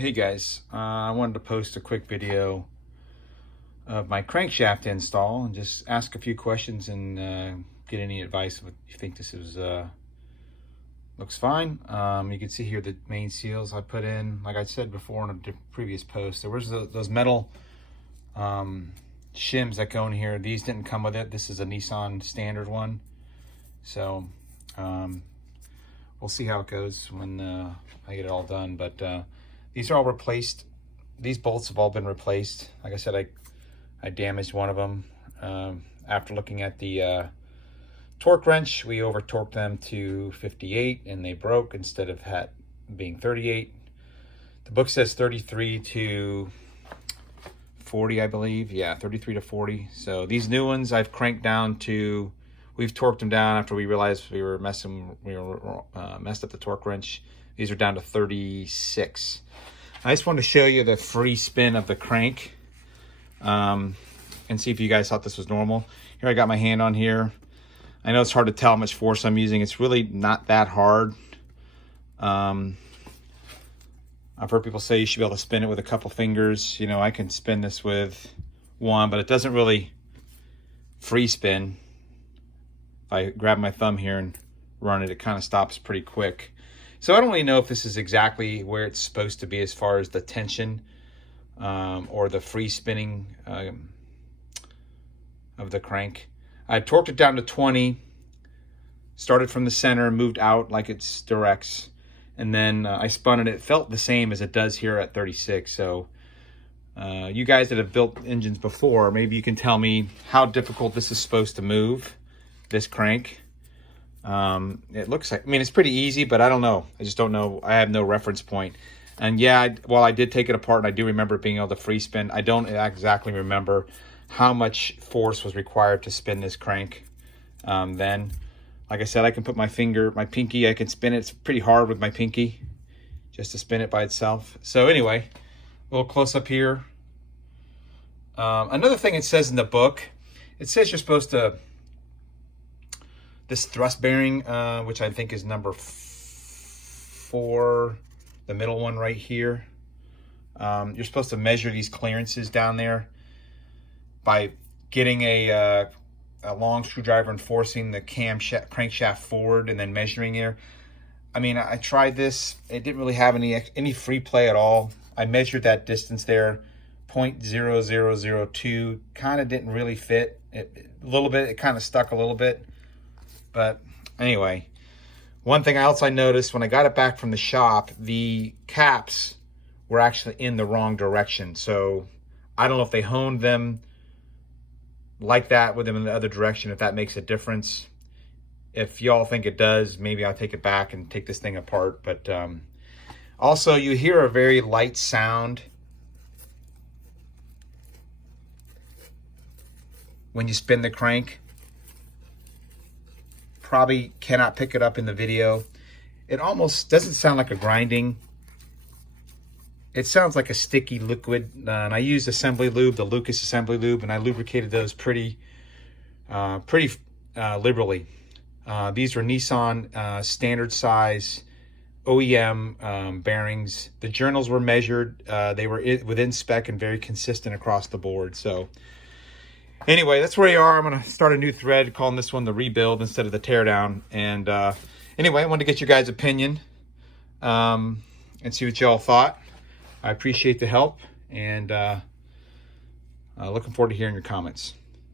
Hey guys, I wanted to post a quick video of my crankshaft install and just ask a few questions and get any advice if you think this is looks fine. You can see here the main seals I put in. Like I said before in a previous post, there was those metal shims that go in here. These didn't come with it. This is a Nissan standard one, so we'll see how it goes when I get it all done. But these are all replaced. These bolts have all been replaced. Like I said, I damaged one of them. After looking at the torque wrench, we over torqued them to 58 and they broke instead of being 38. The book says 33 to 40, I believe. Yeah, 33 to 40. So these new ones I've cranked down to, we've torqued them down after we realized we messed up the torque wrench. These are down to 36. I just wanted to show you the free spin of the crank and see if you guys thought this was normal. Here I got my hand on here. I know it's hard to tell how much force I'm using. It's really not that hard. I've heard people say you should be able to spin it with a couple fingers. You know, I can spin this with one, but it doesn't really free spin. If I grab my thumb here and run it, it kind of stops pretty quick. So I don't really know if this is exactly where it's supposed to be as far as the tension or the free spinning of the crank. I torqued it down to 20, started from the center, moved out like it's directs, and then I spun it. It felt the same as it does here at 36. So you guys that have built engines before, maybe you can tell me how difficult this is supposed to move, this crank. It looks like, I mean, it's pretty easy, but I don't know. I just don't know. I have no reference point. And yeah, while I did take it apart and I do remember being able to free spin, I don't exactly remember how much force was required to spin this crank. Then, like I said, I can put my pinky, I can spin it. It's pretty hard with my pinky just to spin it by itself. So anyway, a little close up here. Another thing it says in the book, it says you're supposed to, this thrust bearing, which I think is number 4, the middle one right here. You're supposed to measure these clearances down there by getting a long screwdriver and forcing the crankshaft forward and then measuring here. I mean, I tried this. It didn't really have any free play at all. I measured that distance there, 0.0002. Kind of didn't really fit. A little bit. It kind of stuck a little bit. But anyway, one thing else I noticed when I got it back from the shop, the caps were actually in the wrong direction. So I don't know if they honed them like that with them in the other direction, if that makes a difference. If y'all think it does, maybe I'll take it back and take this thing apart. But also you hear a very light sound when you spin the crank. Probably cannot pick it up in the video. It almost doesn't sound like a grinding. It sounds like a sticky liquid. And I used assembly lube, the Lucas assembly lube, and I lubricated those pretty liberally. These were Nissan standard size OEM bearings. The journals were measured. They were within spec and very consistent across the board. So anyway, that's where you are. I'm going to start a new thread calling this one the rebuild instead of the teardown. And anyway, I wanted to get your guys' opinion and see what y'all thought. I appreciate the help and looking forward to hearing your comments.